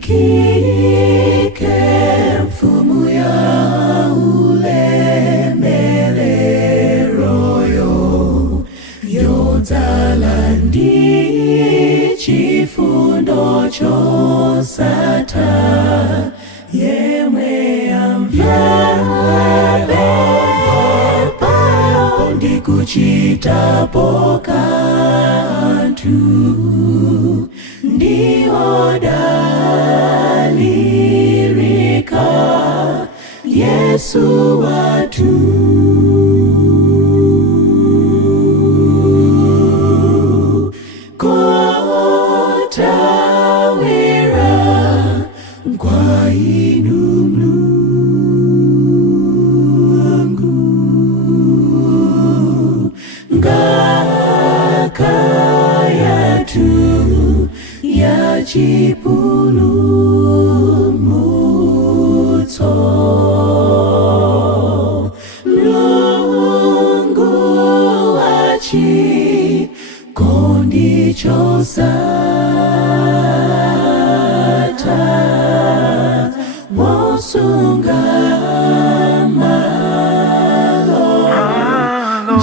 kike mfumu ya ulemelero yodzala ndi chifundo chosatha yemwe amvera ndikuchitapo kanthu ndiodalirika Yesu watu. Kothawira kwa inu Mulungu ngakaya tu ya chipulumutso Mulungu wachikondi chosatha wosunga malo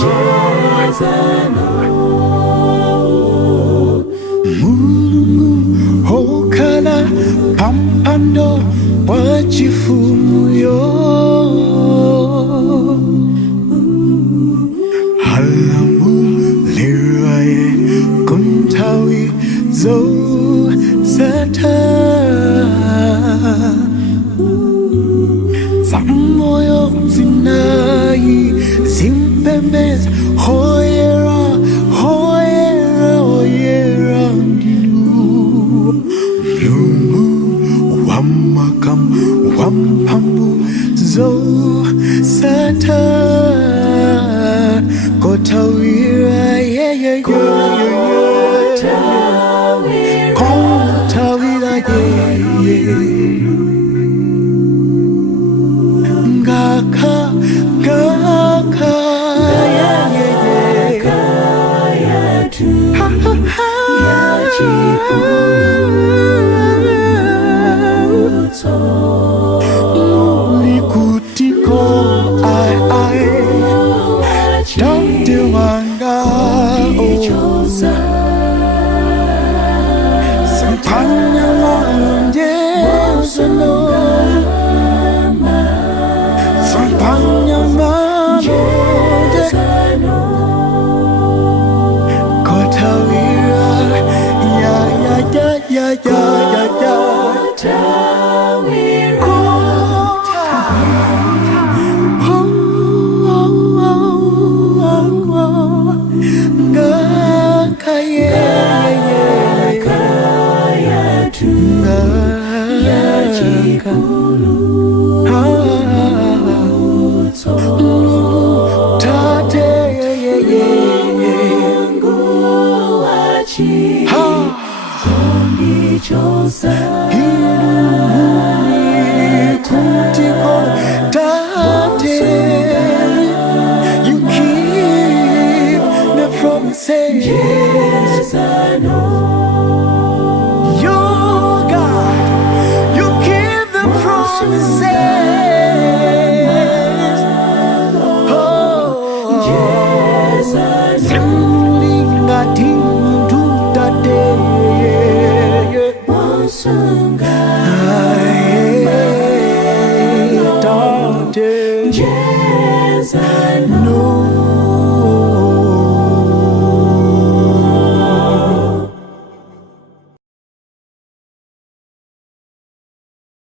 jezano Mulungu okhala pampando wachifumuyo halamuliraye kunthawi zosatha zamoyo zinayi zimpembedza hoyera hoyera hoyera Mulungu wamphamvu zosatha Kothawira Kothawira ngakha tu ya chipulumutso Likutiko ai Dante wanga Sampanya manje Sampanya manje Kothawira ya ngakaya tu ya chipulumutso Mulungu wachikondi chosatha You keep the promises. Yes, I know. You're God. You keep the promises. Oh, yes, I know. Sending a team to that day. Yes, I know.